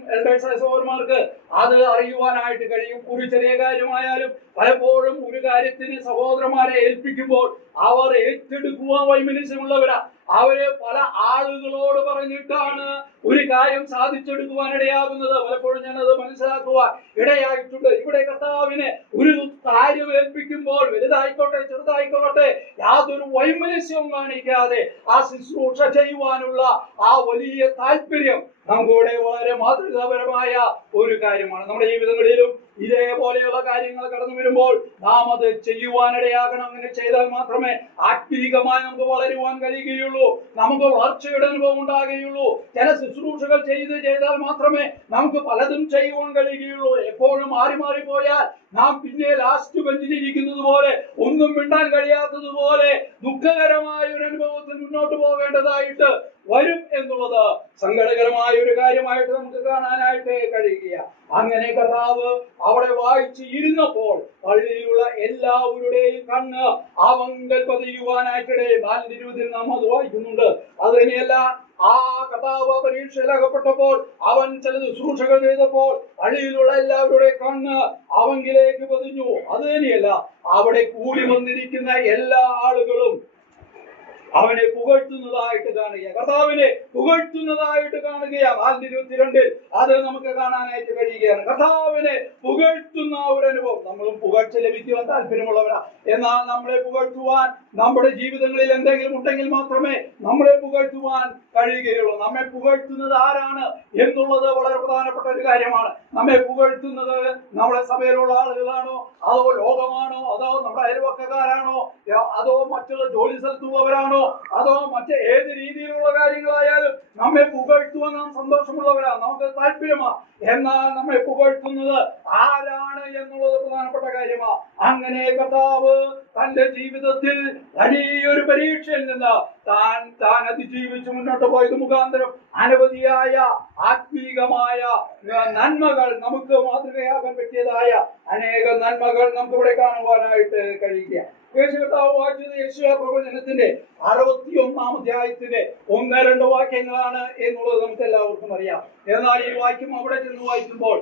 സഹോദരന്മാർക്ക് അത് അറിയുവാനായിട്ട് കഴിയും. ഒരു ചെറിയ കാര്യമായാലും പലപ്പോഴും ഒരു കാര്യത്തിന് സഹോദരന്മാരെ ഏൽപ്പിക്കുമ്പോൾ അവർ ഏറ്റെടുക്കുവാൻ വൈമനസ്യമുള്ളവരാ. അവരെ പല ആളുകളോട് പറഞ്ഞിട്ടാണ് ഒരു കാര്യം സാധിച്ചെടുക്കുവാൻ ഇടയാകുന്നത്. പലപ്പോഴും ഞാനത് മനസ്സിലാക്കുവാൻ ഇടയായിട്ടുണ്ട്. ഇവിടെ കർത്താവിനെ ഒരു കാര്യം ഏൽപ്പിക്കുമ്പോൾ വലുതായിക്കോട്ടെ ചെറുതായിക്കോട്ടെ യാതൊരു വൈമനസ്യവും കാണിക്കാതെ ആ ശുശ്രൂഷ ചെയ്യുവാനുള്ള ആ വലിയ താല്പര്യം നമുക്കിവിടെ വളരെ മാതൃകാപരമായ ഒരു കാര്യമാണ്. നമ്മുടെ ജീവിതങ്ങളിലും ഇതേപോലെയുള്ള കാര്യങ്ങൾ കടന്നു വരുമ്പോൾ നാം അത് ചെയ്യുവാനിടയാകണം. അങ്ങനെ ചെയ്താൽ മാത്രമേ ആത്മീകമായി നമുക്ക് വളരുവാൻ കഴിയുകയുള്ളൂ, നമുക്ക് വളർച്ചയുടെ അനുഭവം ഉണ്ടാകുകയുള്ളൂ. ചില ശുശ്രൂഷകൾ ചെയ്താൽ മാത്രമേ നമുക്ക് പലതും ചെയ്യുവാൻ കഴിയുകയുള്ളൂ. എപ്പോഴും മാറി മാറി പോയാൽ നാം പിന്നെ ലാസ്റ്റ് ബെഞ്ചിലിരിക്കുന്നത് പോലെ, ഒന്നും മിണ്ടാൻ കഴിയാത്തതുപോലെ ദുഃഖകരമായ ഒരു അനുഭവത്തിൽ മുന്നോട്ട് പോകേണ്ടതായിട്ട് വരും എന്നുള്ളത് സങ്കടകരമായ ഒരു കാര്യമായിട്ട് നമുക്ക് കാണാനായിട്ട് കഴിയുക. അങ്ങനെ കർത്താവ് അവിടെ വായിച്ച് ഇരുന്നപ്പോൾ പള്ളിയിലുള്ള എല്ലാവരുടെയും കണ്ണ് അവങ്കൽ പതിയുവാനായിട്ടിടെ 4:20 നാം അത് വായിക്കുന്നുണ്ട്. അത് തന്നെയല്ല, ആ കർത്താവ് പരീക്ഷയിൽ അകപ്പെട്ടപ്പോൾ അവൻ ചില ശുശ്രൂഷകൾ ചെയ്തപ്പോൾ പള്ളിയിലുള്ള എല്ലാവരുടെ കണ്ണ് അവങ്കിലേക്ക് പതിഞ്ഞു. അത് തന്നെയല്ല, അവിടെ കൂടി വന്നിരിക്കുന്ന എല്ലാ ആളുകളും അവനെ പുകഴ്ത്തുന്നതായിട്ട് കാണുക, കർത്താവിനെ പുകഴ്ത്തുന്നതായിട്ട് കാണുകയാണ്. 4:22 അത് നമുക്ക് കാണാനായിട്ട് കഴിയുകയാണ്. കർത്താവിനെ പുകഴ്ത്തുന്ന ഒരു അനുഭവം. നമ്മളും പുകഴ്ച ലഭിക്കുവാൻ താല്പര്യമുള്ളവരാ. എന്നാൽ നമ്മളെ പുകഴ്ത്തുവാൻ നമ്മുടെ ജീവിതങ്ങളിൽ എന്തെങ്കിലും ഉണ്ടെങ്കിൽ മാത്രമേ നമ്മളെ പുകഴ്ത്തുവാൻ കഴിയുകയുള്ളൂ. നമ്മെ പുകഴ്ത്തുന്നത് ആരാണ് എന്നുള്ളത് വളരെ പ്രധാനപ്പെട്ട ഒരു കാര്യമാണ്. നമ്മെ പുകഴ്ത്തുന്നത് നമ്മുടെ സഭയിലുള്ള ആളുകളാണോ, അതോ ലോകമാണോ, അതോ നമ്മുടെ അയൽവക്കക്കാരാണോ, അതോ മറ്റുള്ള ജോലി സ്ഥലത്തുള്ളവരാണോ, അതോ മറ്റ് ഏത് രീതിയിലുള്ള കാര്യങ്ങളായാലും നമ്മെ പുകഴ്ത്തുവാൻ നാം സന്തോഷമുള്ളവരാ, നമുക്ക് താല്പര്യമാ. എന്നാൽ നമ്മെ പുകഴ്ത്തുന്നത് ആരാണ് എന്നുള്ളത് പ്രധാനപ്പെട്ട കാര്യമാ. അങ്ങനെ കർത്താവ് തന്റെ ജീവിതത്തിൽ വലിയൊരു പരീക്ഷയിൽ നിന്ന് താൻ അതിജീവിച്ച് മുന്നോട്ട് പോയത് മുഖാന്തരം അനവധിയായ ആത്മീകമായ നന്മകൾ, നമുക്ക് മാതൃകയാകാൻ പറ്റിയതായ അനേക നന്മകൾ നമുക്ക് ഇവിടെ കാണുവാനായിട്ട് കഴിയുക. യേശുകർത്താവ് വായിച്ചത് യേശയ്യാ പ്രവചനത്തിന്റെ 61-ാം അധ്യായത്തിന്റെ 1-2 വാക്യങ്ങളാണ് എന്നുള്ളത് നമുക്ക് എല്ലാവർക്കും അറിയാം. എന്നാൽ ഈ വാക്യം അവിടെ ചെന്ന് വായിക്കുമ്പോൾ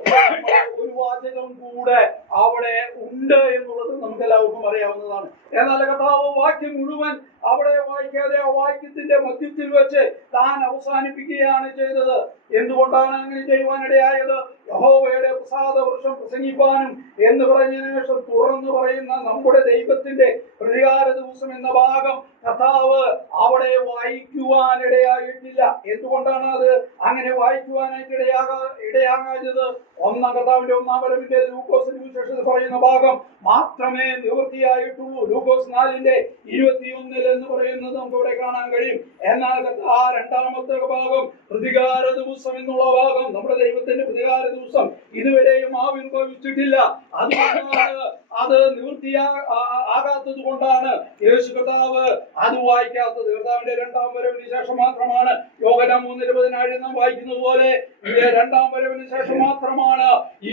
ഒരു വാചകം കൂടെ അവിടെ ഉണ്ട് എന്നുള്ളത് നമുക്ക് എല്ലാവർക്കും അറിയാവുന്നതാണ്. എന്നാൽ കർത്താവ് വാക്യം മുഴുവൻ അവിടെ വായിക്കാതെ ആ വാക്യത്തിന്റെ മധ്യത്തിൽ വെച്ച് താൻ അവസാനിപ്പിക്കുകയാണ് ചെയ്തത്. എന്തുകൊണ്ടാണ് അങ്ങനെ ചെയ്യുവാനിടയായത്? യഹോവയുടെ പ്രസാദ വർഷം പ്രസംഗിപ്പാനും എന്ന് പറഞ്ഞതിനു ശേഷം തുടർന്ന് പറയുന്ന നമ്മുടെ ദൈവത്തിന്റെ പ്രതികാര ദിവസം എന്ന ഭാഗം കർത്താവ് അവിടെ വായിക്കുവാനിടയായിട്ടില്ല. എന്തുകൊണ്ടാണ് അത് അങ്ങനെ വായിക്കുവാനായിട്ട് ഇടയാകാഞ്ഞത്? കർത്താവിന്റെ 1-ാം വരവിന്റെ ലൂക്കോസിന് സുവിശേഷത്തിൽ പറയുന്ന ഭാഗം മാത്രമേ നിവൃത്തിയായിട്ടുള്ളൂ. ലൂക്കോസ് 4:21 എന്ന് പറയുന്നത് നമുക്ക് ഇവിടെ കാണാൻ കഴിയും. എന്നാൽ ആ 2-ാമത്തെ ഭാഗം പ്രതികാര ദിവസം എന്നുള്ള ഭാഗം, നമ്മുടെ ദൈവത്തിന്റെ പ്രതികാര ദിവസം ഇതുവരെയും ആവിർഭവിച്ചിട്ടില്ല. അതുകൊണ്ടാണ് അത് ആകാത്തത് കൊണ്ടാണ് യേശു കർത്താവ് അത് വായിക്കാത്തത്. കർത്താവിന്റെ 2-ാം വരവിന് ശേഷം മാത്രമാണ് യോഹന്നാൻ 3:27 നാം വായിക്കുന്നത് പോലെ 2-ാം വരവിന് ശേഷം മാത്രമാണ്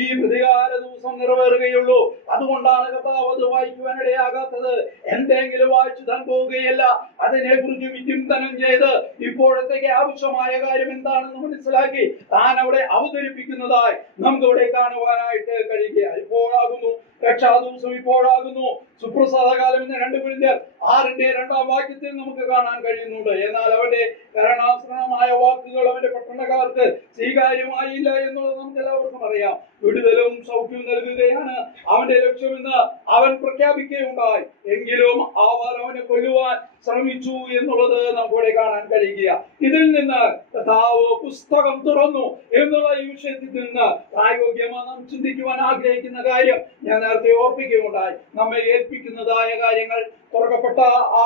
ഈ പ്രതികാര ദിവസം നിറവേറുകയുള്ളൂ. അതുകൊണ്ടാണ് കർത്താവ് അത് വായിക്കുവാനിടയാകാത്തത്. എന്തെങ്കിലും വായിച്ചു താൻ പോവുകയല്ല, അതിനെ കുറിച്ച് വിചിന്തനം ചെയ്ത് ഇപ്പോഴത്തേക്ക് ആവശ്യമായ കാര്യം എന്താണെന്ന് മനസ്സിലാക്കി താൻ അവിടെ അവതരിപ്പിക്കുന്നതായി നമുക്ക് ഇവിടെ കാണുവാനായിട്ട് കഴിയുക. ഇപ്പോഴാകുന്നു രക്ഷാദിവസം, ഇപ്പോഴാകുന്നു സുപ്രസാദ കാലം എന്ന് 2 കൊരിന്ത്യർ 6:2 വാക്യത്തിൽ നമുക്ക് കാണാൻ കഴിയുന്നുണ്ട്. എന്നാൽ അവന്റെ കരുണാസനമായ വാക്കുകൾ അവന്റെ പട്ടണക്കാർക്ക് സ്വീകാര്യമായില്ല എന്നുള്ളത് നമുക്ക് എല്ലാവർക്കും അറിയാം. വിടുതലും സൗഖ്യവും നൽകുകയാണ് അവന്റെ ലക്ഷ്യമെന്ന് അവൻ പ്രഖ്യാപിക്കുകയുണ്ടായി. എങ്കിലും അവർ അവനെ കൊല്ലുവാൻ ശ്രമിച്ചു എന്നുള്ളത് നമുക്കിവിടെ കാണാൻ കഴിയുക. ഇതിൽ നിന്ന് കർത്താവ് പുസ്തകം തുറന്നു എന്നുള്ള ഈ വിഷയത്തിൽ നിന്ന് പ്രായോഗികമായി നാം ചിന്തിക്കുവാൻ ആഗ്രഹിക്കുന്ന കാര്യം ഞാൻ നേരത്തെ ഓർപ്പിക്കുകയുണ്ടായി. നമ്മെ ഏൽപ്പിക്കുന്നതായ കാര്യങ്ങൾ തുറക്കപ്പെട്ട ആ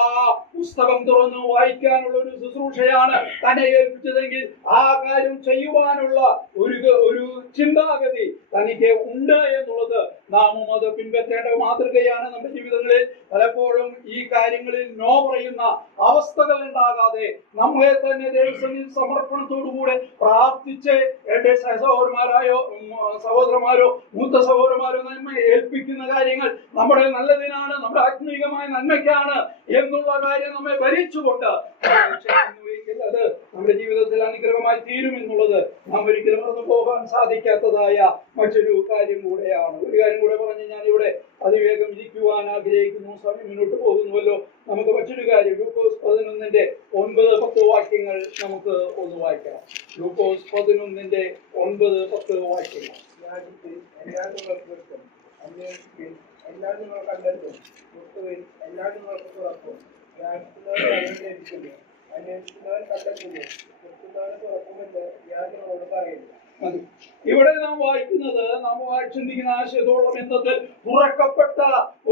പുസ്തകം തുറന്നു വായിക്കാനുള്ള ഒരു ശുശ്രൂഷയാണ് തന്നെ ഏൽപ്പിച്ചതെങ്കിൽ ആ കാര്യം ചെയ്യുവാനുള്ള ഒരു ചിന്താഗതി തനിക്ക് ഉണ്ട് എന്നുള്ളത് നാമും അത് പിൻപറ്റേണ്ട മാതൃകയാണ്. നമ്മുടെ ജീവിതങ്ങളിൽ പലപ്പോഴും ഈ കാര്യങ്ങളിൽ നോ പറയുന്ന അവസ്ഥകൾ ഉണ്ടാകാതെ നമ്മളെ തന്നെ ദൈവസന്നിധിയിൽ സമർപ്പണത്തോടുകൂടെ പ്രാർത്ഥിച്ച് എന്റെ സഹോദരന്മാരോ മൂത്ത സഹോദരന്മാരോ നമ്മെ ഏൽപ്പിക്കുന്ന കാര്യങ്ങൾ നമ്മുടെ നല്ലതിനാണ്, നമ്മുടെ ആത്മീകമായ നന്മയ്ക്കാണ് എന്നുള്ള കാര്യം നമ്മെ ഭരിച്ചുകൊണ്ട് അത് നമ്മുടെ ജീവിതത്തിൽ അനുഗ്രഹമായി തീരുമെന്നുള്ളത് നാം ഒരിക്കലും മറന്നു പോകാൻ സാധിക്കാത്തതായ മറ്റൊരു കാര്യം കൂടെയാണ്. ഒരു കാര്യം കൂടെ പറഞ്ഞ് ഞാൻ ഇവിടെ അതിവേഗം ഇരിക്കുവാൻ ആഗ്രഹിക്കുന്നു. സമയം മുന്നോട്ട് പോകുന്നുവല്ലോ. നമുക്ക് മറ്റൊരു കാര്യം ലൂക്കോസ് 11:9-10 വാക്യങ്ങൾ നമുക്ക് ഒന്ന് വായിക്കാം. ലൂക്കോസ് 11:9-10 വാക്യങ്ങൾ. എല്ലാ നിങ്ങൾ കണ്ടെത്തും, മുട്ടുവിൽ എല്ലാ നിങ്ങൾക്ക് തുറക്കും, അന്വേഷിക്കുന്നവർ കണ്ടെത്തുന്നു, മുട്ടുന്നവർ തുറക്കുമെന്ന് ഞാൻ നിങ്ങളോട് പറയുന്നു. ഇവിടെ നാം വായിക്കുന്നത്, നാം ചിന്തിക്കുന്ന ആശയത്തോളം ബന്ധത്തിൽ തുറക്കപ്പെട്ട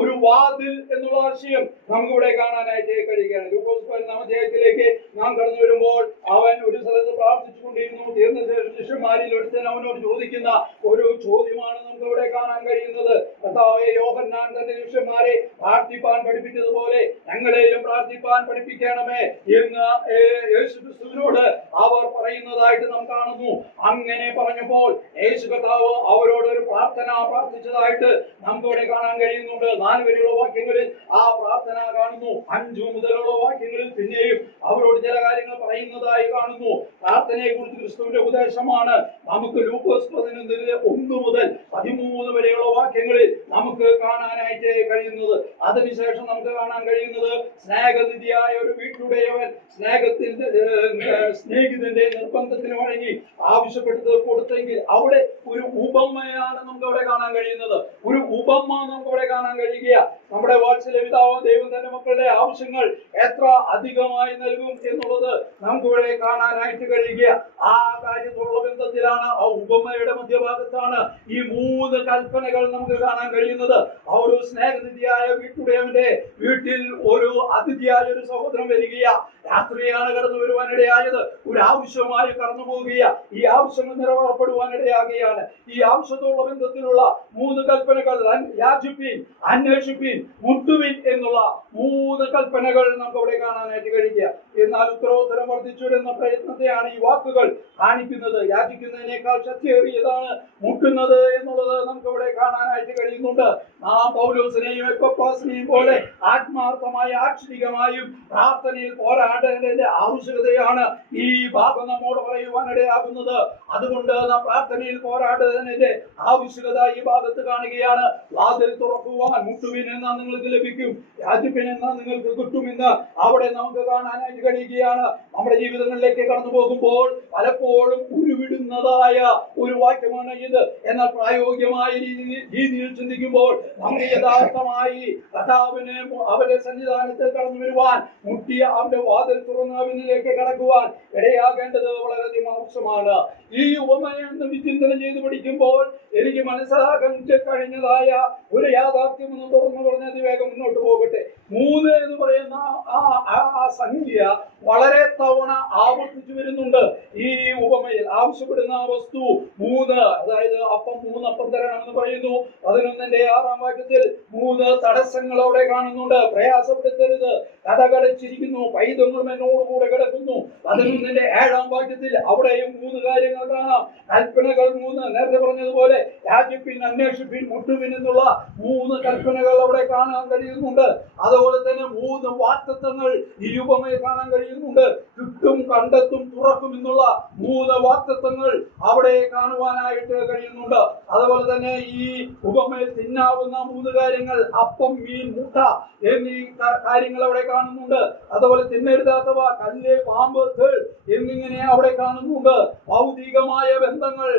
ഒരു വാതിൽ എന്നുള്ള ആശയം നമുക്കിവിടെ കാണാനായിട്ട് കഴിയുകയാണ്. ലൂക്കോസ് 11-ാം അധ്യായത്തിലേക്ക് നാം കടന്നു വരുമ്പോൾ അവൻ ഒരു സ്ഥലത്ത് പ്രാർത്ഥിച്ചു കൊണ്ടിരുന്നു. തീർന്ന ശിഷ്യന്മാരിൽ ഒരുത്തൻ അവനോട് ചോദിക്കുന്ന ഒരു ചോദ്യമാണ് നമുക്ക് ഇവിടെ കാണാൻ കഴിയുന്നത്. കർത്താവേ, യോഹന്നാൻ തന്റെ ശിഷ്യന്മാരെ പ്രാർത്ഥിപ്പാൻ പഠിപ്പിച്ചതുപോലെ ഞങ്ങളെയും പ്രാർത്ഥിപ്പാൻ പഠിപ്പിക്കണമേ എന്ന് യേശു ക്രിസ്തുവിനോട് അവർ പറയുന്നതായിട്ട് നാം കാണുന്നു. അങ്ങനെ പറഞ്ഞപ്പോൾ യേശു കർത്താവ് അവരോട് ഒരു പ്രാർത്ഥന പ്രാർത്ഥിച്ചതായിട്ട് നമുക്കിവിടെ കാണാൻ കഴിയുന്നുണ്ട്. 4 വരെയുള്ള വാക്യങ്ങളിൽ ആ പ്രാർത്ഥന കാണുന്നു. 5 മുതലുള്ള വാക്യങ്ങളിൽ പിന്നെയും അവരോട് ചില കാര്യങ്ങൾ പറയുന്നതായി കാണുന്നു. പ്രാർത്ഥനയെ കുറിച്ച് ക്രിസ്തുവിന്റെ ഉപദേശമാണ് നമുക്ക് ലൂക്കോസ് 11:1 മുതൽ 13 വരെയുള്ള വാക്യങ്ങളിൽ നമുക്ക് കാണാനായിട്ട് കഴിയുന്നത്. അതിനുശേഷം നമുക്ക് കാണാൻ കഴിയുന്നത് സ്നേഹനിധിയായ ഒരു വീട്ടുടയവൻ സ്നേഹിതന്റെ നിർബന്ധത്തിന് വഴങ്ങി ആവശ്യപ്പെട്ടത് കൊടുത്തെങ്കിൽ അവിടെ ഒരു ഉപമയാണ് നമുക്ക് അവിടെ കാണാൻ കഴിയുന്നത്. ഒരു ഉപമ നമുക്ക് അവിടെ കാണാൻ കഴിയുക. നമ്മുടെ വാത്സല്യ പിതാവ് ദൈവം തന്റെ മക്കളുടെ ആവശ്യങ്ങൾ എത്ര അധികമായി നൽകും എന്നുള്ളത് നമുക്കിവിടെ കാണാനായിട്ട് കഴിയുക. ആ കാര്യത്തോടുള്ള ബന്ധത്തിലാണ്, ആ ഉപമയുടെ മധ്യഭാഗത്താണ് ഈ 3 കൽപ്പനകൾ നമുക്ക് കാണാൻ കഴിയുന്നത്. ആ ഒരു സ്നേഹനിധിയായ വീട്ടുടയവന്റെ വീട്ടിൽ ഒരു അതിഥിയായ ഒരു സഹോദരൻ വരികയാ. രാത്രിയാണ് കടന്നു വരുവാനിടയായത്. ഒരു ആവശ്യമായി കടന്നു പോവുകയ. ഈ ആവശ്യങ്ങൾ നിറവേറപ്പെടുവാനിടയാകുകയാണ്. ഈ ആവശ്യത്തോടുള്ള ബന്ധത്തിലുള്ള 3 കൽപ്പനകൾ, യാചിപ്പീൻ, അന്വേഷിപ്പീൻ, മുട്ടുവിൻ എന്നുള്ള 3 കൽപ്പനകൾ നമുക്ക് അവിടെ കാണാനായിട്ട് കഴിയുക. എന്നാൽ ഉത്തരോത്തരം വർദ്ധിച്ചു വരുന്ന പ്രയത്നത്തെയാണ് ഈ വാക്കുകൾ കാണിക്കുന്നത്. യാചിക്കുന്നതിനേക്കാൾ ശക്തിയേറിയതാണ് മുട്ടുന്നത് എന്നുള്ളത് നമുക്ക് ഇവിടെ കാണാനായിട്ട് കഴിയുന്നുണ്ട്. നാം പൗലോസിനെയും എപ്പഫ്രാസിനെയും പോലെ ആത്മാർത്ഥമായി ആക്ഷരികമായും പ്രാർത്ഥനയിൽ പോരാടേണ്ടതിന്റെ ആവശ്യകതയാണ് ഈ ഭാഗം നമ്മോട് പറയുവാനിടയാകുന്നത്. അതുകൊണ്ട് നാം പ്രാർത്ഥനയിൽ പോരാടേണ്ടതിന്റെ ആവശ്യകത ഈ ഭാഗത്ത് കാണുകയാണ്. വാതിൽ തുറക്കുവാൻ മുട്ടുവിൻ എന്നാൽ നിങ്ങൾക്ക് ലഭിക്കും, യാചിപ്പിൻ എന്നാൽ നിങ്ങൾക്ക് കിട്ടുമെന്ന് അവിടെ നമുക്ക് കാണാനായിട്ട് കഴിയുകയാണ്. നമ്മുടെ ജീവിതങ്ങളിലേക്ക് കടന്നു പോകുമ്പോൾ പലപ്പോഴും ഉരുവിടുന്നതായ ഒരു വാക്യമാണ് ഇത്. എന്നാൽ പ്രായോഗികമായ രീതിയിൽ ചിന്തിക്കുമ്പോൾ നമുക്ക് യഥാർത്ഥമായി കർത്താവിനെ അവന്റെ സന്നിധാനത്തിൽ കടന്നു വരുവാൻ, മുട്ടിയ അവന്റെ വാതിൽ തുറന്ന് അവനിലേക്ക് കടക്കുവാൻ ഇടയാകേണ്ടത് വളരെയധികം ആവശ്യമാണ്. ഈ ഉപമയെന്ന് വിചിന്തനം ചെയ്ത് പഠിക്കുമ്പോൾ എനിക്ക് മനസ്സിലാക്കാൻ കഴിഞ്ഞതായ ഒരു യാഥാർത്ഥ്യം എന്ന് തുറന്നു പറഞ്ഞത് വേഗം മുന്നോട്ട് പോകട്ടെ. 3 എന്ന് പറയുന്ന ആ സംഖ്യ വളരെ തവണ ആവർത്തിച്ചു വരുന്നുണ്ട്. ഈ ഉപമയിൽ ആവശ്യപ്പെടുന്ന വസ്തു 3, അതായത് അപ്പം 3 അപ്പം തരണം എന്ന് പറയുന്നു. 11-6 വാക്യത്തിൽ 3 തടസ്സങ്ങൾ അവിടെ കാണുന്നുണ്ട്. പ്രയാസപ്പെടുത്തരുത്, കടച്ചിരിക്കുന്നു, പൈതങ്ങളും എന്നോടുകൂടെ കിടക്കുന്നു. 11-7 വാക്യത്തിൽ അവിടെയും 3 കാര്യങ്ങൾ കാണാം. കൽപ്പനകൾ 3, നേരത്തെ പറഞ്ഞതുപോലെ യാചിപ്പിൻ, അന്വേഷിപ്പിൻ, മുട്ടുവിൻ എന്നുള്ള 3 കൽപ്പനകൾ അവിടെ കാണാൻ കഴിയുന്നുണ്ട്. അതുപോലെ തന്നെ 3 വാഗ്ദത്തങ്ങൾ ഈ ഉപമയിൽ കാണാൻ കഴിയുന്നുണ്ട്. കിട്ടും, കണ്ടെത്തും, തുറക്കും എന്നുള്ള 3 വാഗ്ദത്തങ്ങൾ അവിടെ കാണുവാനായിട്ട് കഴിയുന്നുണ്ട്. അതുപോലെ തന്നെ ഈ ഉപമയിൽ തിന്നാവുന്ന 3 കാര്യങ്ങൾ, അപ്പം, മീൻ, മുട്ട എന്നീ കാര്യങ്ങൾ അവിടെ കാണുന്നുണ്ട്. അതുപോലെ തിന്നരുതാത്തവ, കല്ല്, പാമ്പ്, തേൾ എന്നിങ്ങനെ അവിടെ കാണുന്നുണ്ട്. ഭൗതികമായ ബന്ധങ്ങൾ,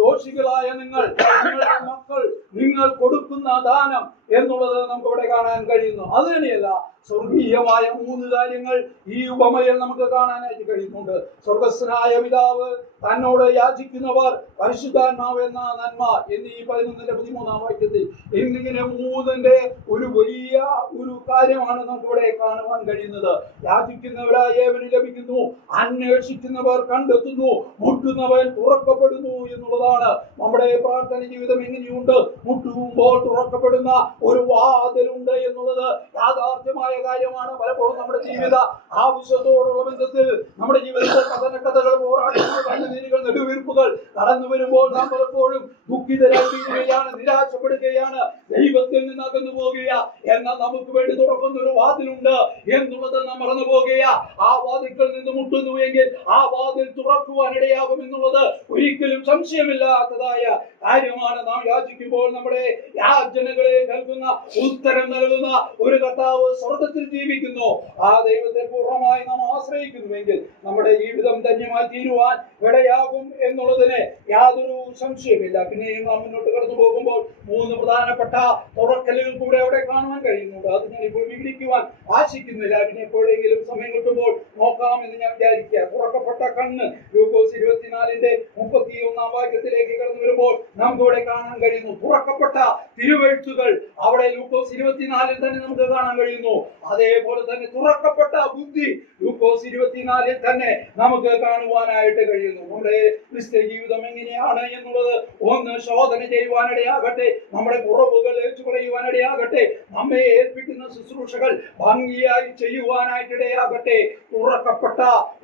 ദോഷികളായ നിങ്ങളുടെ മക്കൾ, നിങ്ങൾ കൊടുക്കുന്ന ദാനം എന്നുള്ളത് നമുക്ക് ഇവിടെ കാണാൻ കഴിയുന്നു. അത് തന്നെയല്ല, സ്വർഗീയമായ 3 കാര്യങ്ങൾ ഈ ഉപമയിൽ നമുക്ക് കാണാനായിട്ട് കഴിയുന്നുണ്ട്. സ്വർഗസ്ഥനായ പിതാവ് തന്നോട് യാചിക്കുന്നവർ പരിശുദ്ധാത്മാവ് എന്ന നന്മ എന്നീ 11-13 വാക്യത്തിൽ എന്നിങ്ങനെ 3 ഒരു വലിയ ഒരു കാര്യമാണ് നമുക്കിവിടെ കാണുവാൻ കഴിയുന്നത്. യാചിക്കുന്നവരായ ഏവന് ലഭിക്കുന്നു, അന്വേഷിക്കുന്നവർ കണ്ടെത്തുന്നു, മുട്ടുന്നവൻ തുറക്കപ്പെടുന്നു എന്നുള്ളതാണ്. നമ്മുടെ പ്രാർത്ഥന ജീവിതം എങ്ങനെയുണ്ട്? മുട്ടുമ്പോൾ തുറക്കപ്പെടുന്ന ഒരു വാതിലുണ്ട് എന്നുള്ളത് യാഥാർത്ഥ്യമായ കാര്യമാണ്. പലപ്പോഴും നമ്മുടെ ജീവിത ആവശ്യത്തോടുള്ള ബന്ധത്തിൽ നമ്മുടെ ജീവിതത്തിൽ കഥനക്കഥകൾ, പോരാട്ടങ്ങൾ, കണ്ണുനീരുകൾ, നെടുവീർപ്പുകൾ കടന്നു വരുമ്പോൾ നാം പലപ്പോഴും ദുഃഖിതരായിരിക്കുകയാണ്, നിരാശപ്പെടുകയാണ്, ദൈവത്തിൽ നിന്ന് അകന്നു പോകുക. എന്നാൽ നമുക്ക് വേണ്ടി തുറക്കുന്ന ഒരു വാതിലുണ്ട് എന്നുള്ളത് നാം മറന്നു പോകുക. ആ വാതിൽക്കൽ നിന്ന് മുട്ടുന്നുവെങ്കിൽ ആ വാതിൽ തുറക്കുവാൻ ഇടയാകും എന്നുള്ളത് ഒരിക്കലും സംശയമില്ലാത്തതായ കാര്യമാണ്. നാം യാചിക്കുമ്പോൾ നമ്മുടെ യാചനകളെ നൽകുന്ന, ഉത്തരം നൽകുന്ന ഒരു കർത്താവ് സ്വർഗത്തിൽ ജീവിക്കുന്നു. ആ ദൈവത്തെ പൂർണ്ണമായി നാം ആശ്രയിക്കുന്നുവെങ്കിൽ നമ്മുടെ ജീവിതം ധന്യമായി തീരുവാൻ ഇടയാകും എന്നുള്ളതിന് യാതൊരു സംശയമില്ല. പിന്നെയും നാം മുന്നോട്ട് കടന്നു പോകുമ്പോൾ 3 പ്രധാനപ്പെട്ട തുറക്കലുകൾ കൂടെ അവിടെ കാണുവാൻ കഴിയുന്നുണ്ട്. അത് ഞാൻ ഇപ്പോൾ വിവരിക്കുവാൻ ആശിക്കുന്നില്ല. പിന്നെ എപ്പോഴെങ്കിലും സമയം കിട്ടുമ്പോൾ നോക്കാം എന്ന് ഞാൻ വിചാരിക്കുക. തുറക്കപ്പെട്ട കണ്ണ് ലൂക്കോസ് 24-31 വാക്യത്തിലേക്ക് കടന്നു വരുമ്പോൾ നമുക്ക് ഇവിടെ കാണാൻ കഴിയുന്നു. തുറക്കപ്പെട്ട തിരുവെഴുത്തുകൾ അവിടെ ലൂക്കോസ് 24 തന്നെ നമുക്ക് കാണാൻ കഴിയുന്നു. അതേപോലെ തന്നെ തുറക്കപ്പെട്ട ബുദ്ധി ലൂക്കോസ് 24 തന്നെ നമുക്ക് കാണുവാനായിട്ട് കഴിയുന്നു. നമ്മുടെ ക്രിസ്ത്യ ജീവിതം എങ്ങനെയാണ് എന്നുള്ളത് ഒന്ന് ശോധന ചെയ്യുവാനിടയാകട്ടെ, നമ്മുടെ കുറവുകൾ ഏറ്റു പറയുവാനിടയാകട്ടെ, നമ്മെ ഏൽപ്പിക്കുന്ന ശുശ്രൂഷകൾ ഭംഗിയായി ചെയ്യുവാനായിട്ടിടയാകട്ടെ. തുറക്കപ്പെട്ട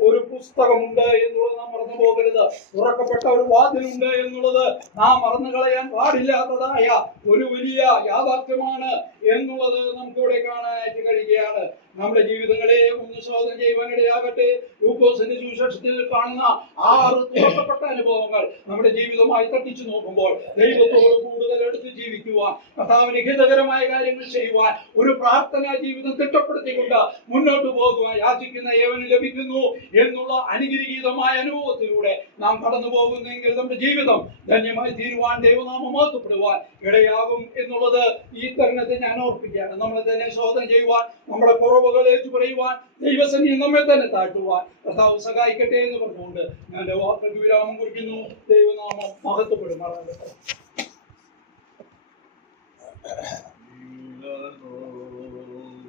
ഒരു പുസ്തകമുണ്ട് എന്നുള്ളത് നാം മറന്നു പോകരുത്. തുറക്കപ്പെട്ട ഒരു വാതിലുണ്ട് എന്നുള്ളത് നാം മറന്നു കളയാൻ പാടില്ലാത്തതായ ഒരു വലിയ യാഥാർത്ഥ്യമാണ് എന്നുള്ളത് നമുക്കിവിടെ കാണാനായിട്ട് കഴിയുകയാണ്. നമ്മുടെ ജീവിതങ്ങളെ ഒന്ന് ശോധന ചെയ്യുവാനിടയാകട്ടെ. ലൂക്കോസിന്റെ സുവിശേഷത്തിൽ കാണുന്ന 6 തുറക്കപ്പെട്ട അനുഭവങ്ങൾ നമ്മുടെ ജീവിതമായി തട്ടിച്ചു നോക്കുമ്പോൾ ദൈവത്തോട് കൂടുതൽ എടുത്ത് ജീവിക്കുവാൻ, കർത്താവിന് ഹിതകരമായ കാര്യങ്ങൾ ചെയ്യുവാൻ, ഒരു പ്രാർത്ഥനാ ജീവിതം തിട്ടപ്പെടുത്തിക്കൊണ്ട് മുന്നോട്ട് പോകുവാൻ യാചിക്കുന്ന ഏവന് ലഭിക്കുന്നു എന്നുള്ള അനുഗ്രഹീതമായ അനുഭവത്തിലൂടെ നാം കടന്നു പോകുന്നെങ്കിൽ നമ്മുടെ ജീവിതം ധന്യമായി തീരുവാൻ, ദൈവനാമം മഹത്വപ്പെടുവാൻ ഇടയാകും എന്നുള്ളത് ഈ തരുണത്തെ ഞാൻ ഓർപ്പിക്കുകയാണ്. നമ്മളെ തന്നെ ശോധന ചെയ്യുവാൻ, നമ്മുടെ കുറവുകൾ ഏറ്റു പറയുവാൻ, ദൈവസന്നിധിയിൽ നമ്മെ തന്നെ താഴ്ത്തുവാൻ കർത്താവ് സഹായിക്കട്ടെ എന്ന് പറഞ്ഞുകൊണ്ട് ഞാൻ വാക്കുകൾക്ക് വിരാമം കുറിക്കുന്നു. ദൈവനാമം മഹത്വപ്പെടുമാറാകട്ടെ.